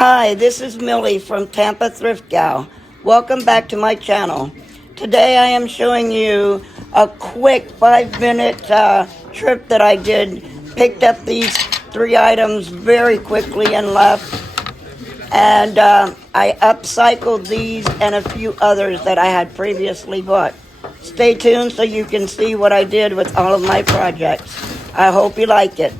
Hi, this is Millie from Tampa Thrift Gal. Welcome back to my channel. Today I am showing you a quick 5-minute trip that I did. Picked up these 3 items very quickly and left. And I upcycled these and a few others that I had previously bought. Stay tuned so you can see what I did with all of my projects. I hope you like it.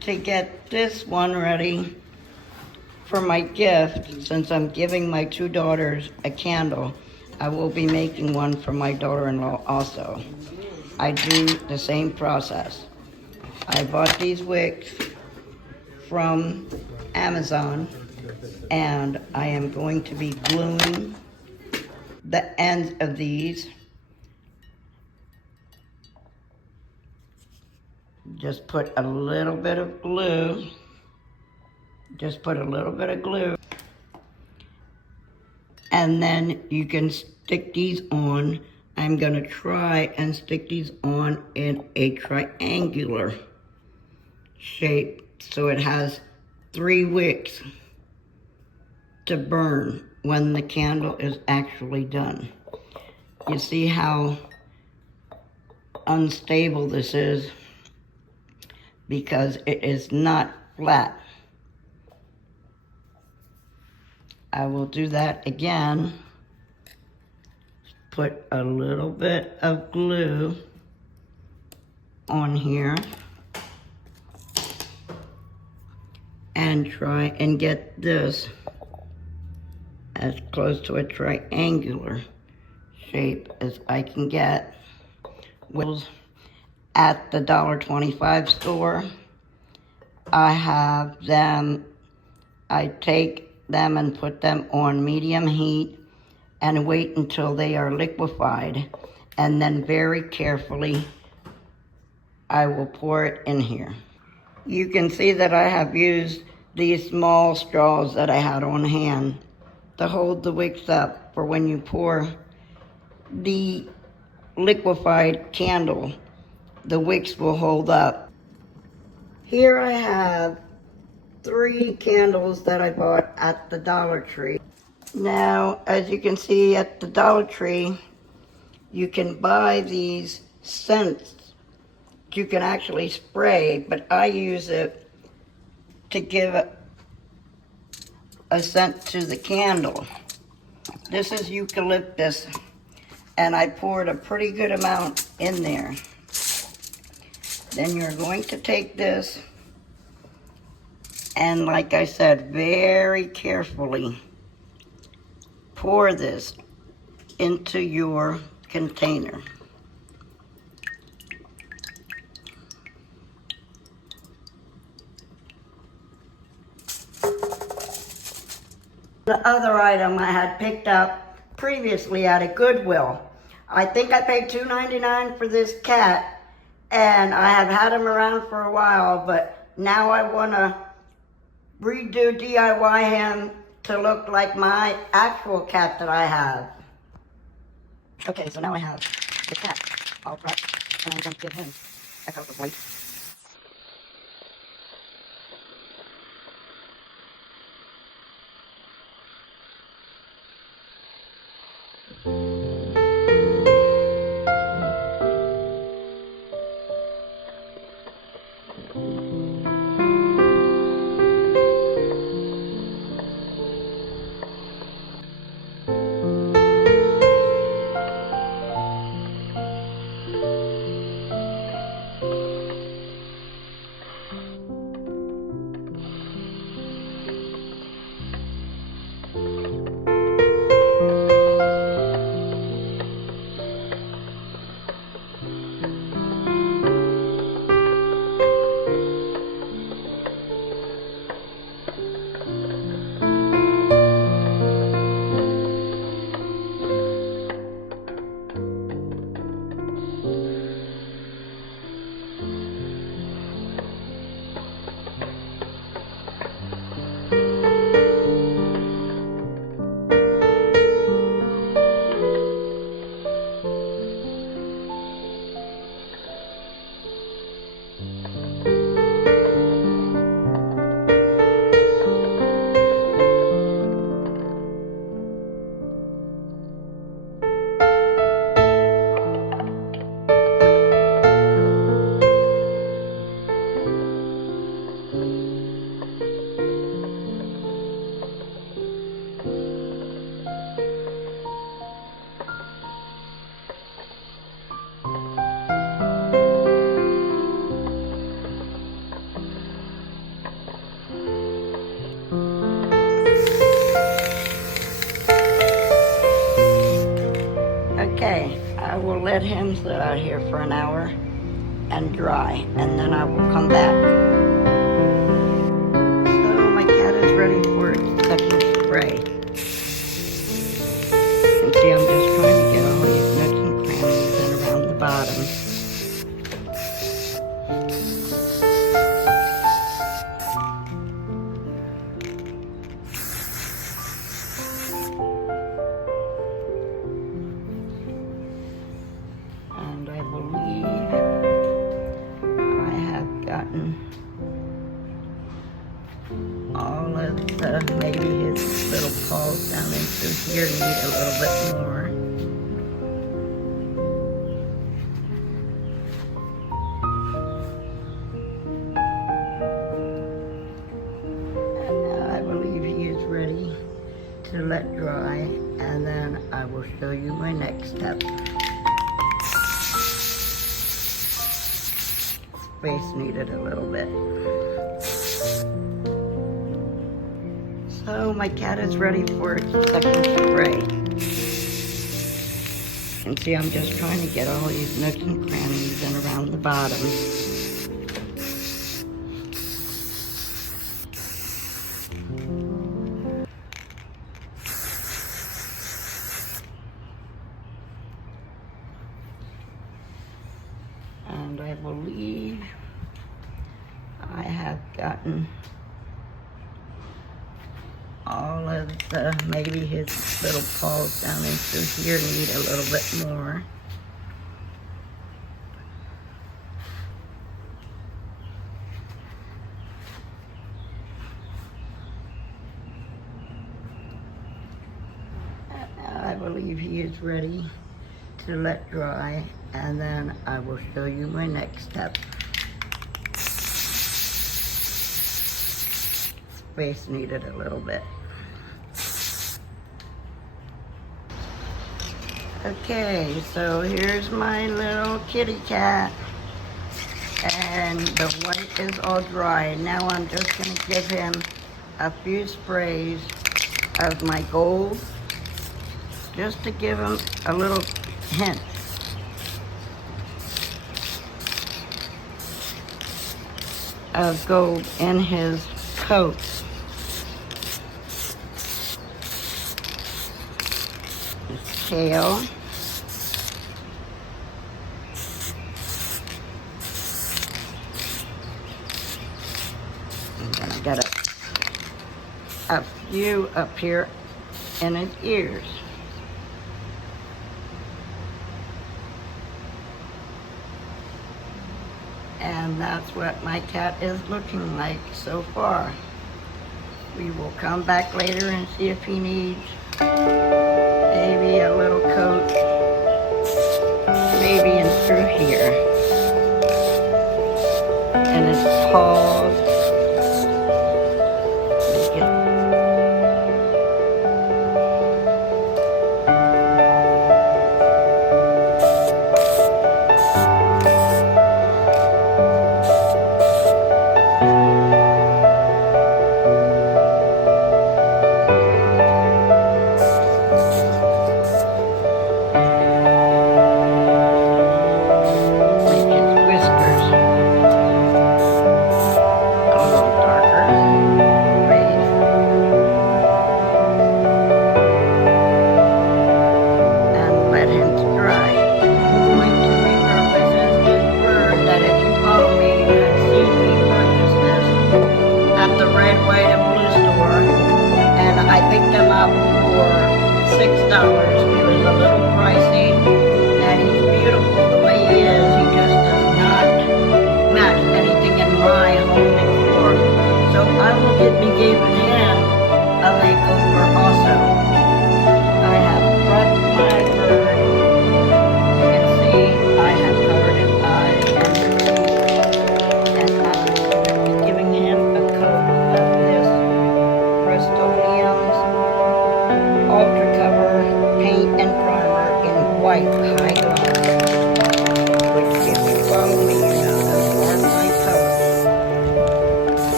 To get this one ready for my gift, since I'm giving my 2 daughters a candle, I will be making one for my daughter-in-law also. I do the same process. I bought these wicks from Amazon, and I am going to be gluing the ends of these. Just put a little bit of glue. And then you can stick these on. I'm gonna try and stick these on in a triangular shape so it has 3 wicks to burn when the candle is actually done. You see how unstable this is because it is not flat. I will do that again. Put a little bit of glue on here and try and get this as close to a triangular shape as I can get. At the $1.25 store, I have them, I take them and put them on medium heat and wait until they are liquefied, and then very carefully I will pour it in here. You can see that I have used these small straws that I had on hand to hold the wicks up for when you pour the liquefied candle, the wicks will hold up. Here I have 3 candles that I bought at the Dollar Tree. Now, as you can see at the Dollar Tree, you can buy these scents. You can actually spray, but I use it to give a scent to the candle. This is eucalyptus, and I poured a pretty good amount in there. Then you're going to take this and, like I said, very carefully pour this into your container. The other item I had picked up previously at a Goodwill. I think I paid $2.99 for this cat, and I have had him around for a while, but now I want to redo DIY him to look like my actual cat that I have. Okay, so now I have the cat all prepped, and I'm going to give him a coat of white. I will let him sit out here for an hour and dry, and then I will come back. So my cat is ready for its second spray. You can see I'm just trying to get all these nooks and crannies and around the bottom. And I believe I have gotten all of the, maybe his little paws down into here need a little bit more. And I believe he is ready to let dry, and then I will show you my next step. Space needed a little bit. So my cat is ready for its second spray. You can see I'm just trying to get all these nooks and crannies and around the bottom. And I believe I have gotten all of the, maybe his little paws down into here need a little bit more. I believe he is ready to let dry, and then I will show you my next step. Space needed a little bit. Okay, so here's my little kitty cat, and the white is all dry. Now I'm just going to give him a few sprays of my gold, just to give him a little hint. Of gold in his coat. His tail. I'm gonna get a few up here in his ears. And that's what my cat is looking like so far. We will come back later and see if he needs maybe a little coat, maybe in through here. And his paws.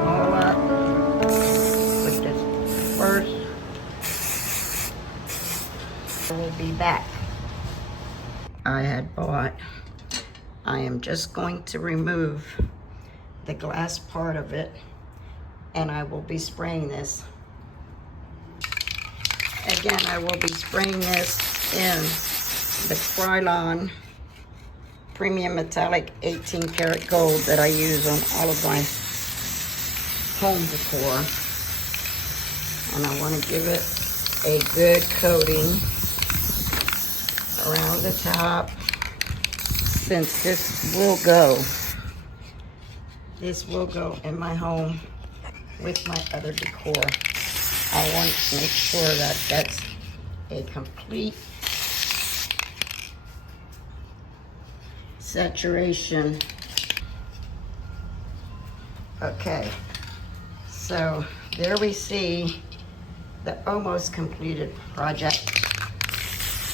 all up with this first. We'll be back. I had bought. I am just going to remove the glass part of it, and I will be spraying this. Again, I will be spraying this in the Krylon Premium Metallic 18 karat gold that I use on all of my home decor. And I want to give it a good coating around the top, since this will go in my home with my other decor. I want to make sure that that's a complete saturation. Okay, so there we see the almost completed project.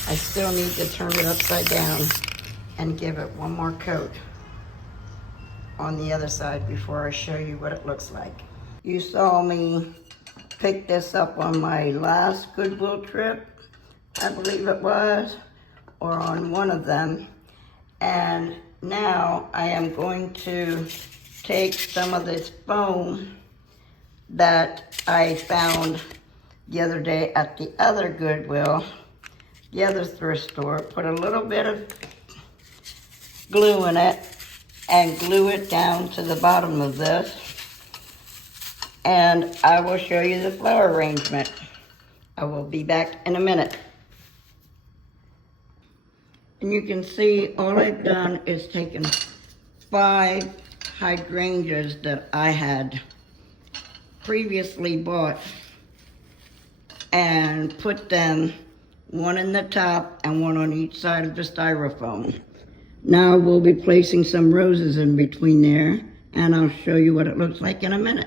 I still need to turn it upside down and give it one more coat on the other side before I show you what it looks like. You saw me pick this up on my last Goodwill trip, I believe it was, or on one of them. And now I am going to take some of this foam that I found the other day at the other Goodwill, the other thrift store, put a little bit of glue in it and glue it down to the bottom of this. And I will show you the flower arrangement. I will be back in a minute. And you can see all I've done is taken 5 hydrangeas that I had previously bought and put them one in the top and one on each side of the styrofoam. Now we'll be placing some roses in between there, and I'll show you what it looks like in a minute.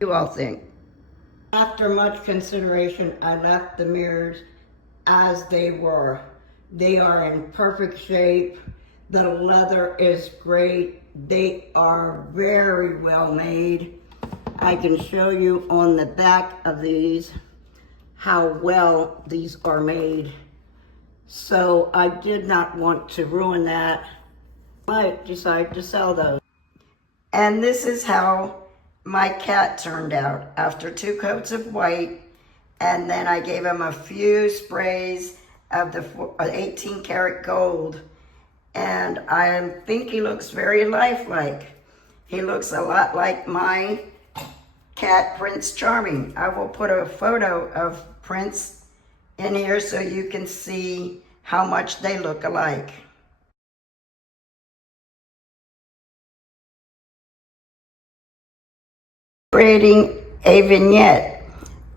You all think? After much consideration, I left the mirrors as they were. They are in perfect shape. The leather is great. They are very well made. I can show you on the back of these how well these are made. So I did not want to ruin that. I decided to sell those. And this is how my cat turned out after 2 coats of white, and then I gave him a few sprays of the 18 karat gold, and I think he looks very lifelike. He looks a lot like my cat, Prince Charming. I will put a photo of Prince in here so you can see how much they look alike. Creating a vignette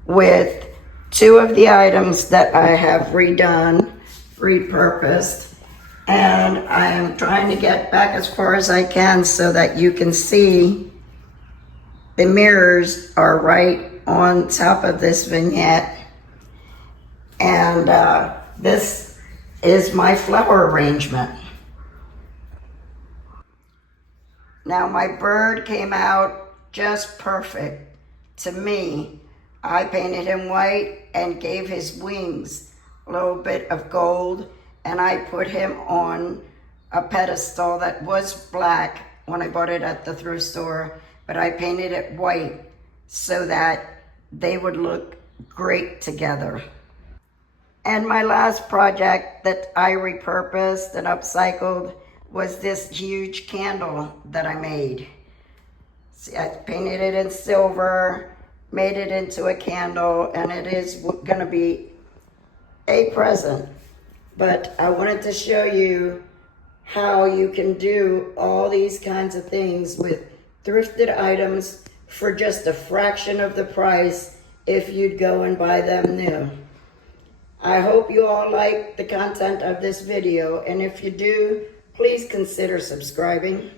with 2 of the items that I have redone, repurposed, and I am trying to get back as far as I can so that you can see the mirrors are right on top of this vignette. And this is my flower arrangement. Now my bird came out just perfect to me. I painted him white and gave his wings a little bit of gold, and I put him on a pedestal that was black when I bought it at the thrift store, but I painted it white so that they would look great together. And my last project that I repurposed and upcycled was this huge candle that I made. See, I painted it in silver, made it into a candle, and it is gonna be a present. But I wanted to show you how you can do all these kinds of things with thrifted items for just a fraction of the price if you'd go and buy them new. I hope you all like the content of this video, and if you do, please consider subscribing.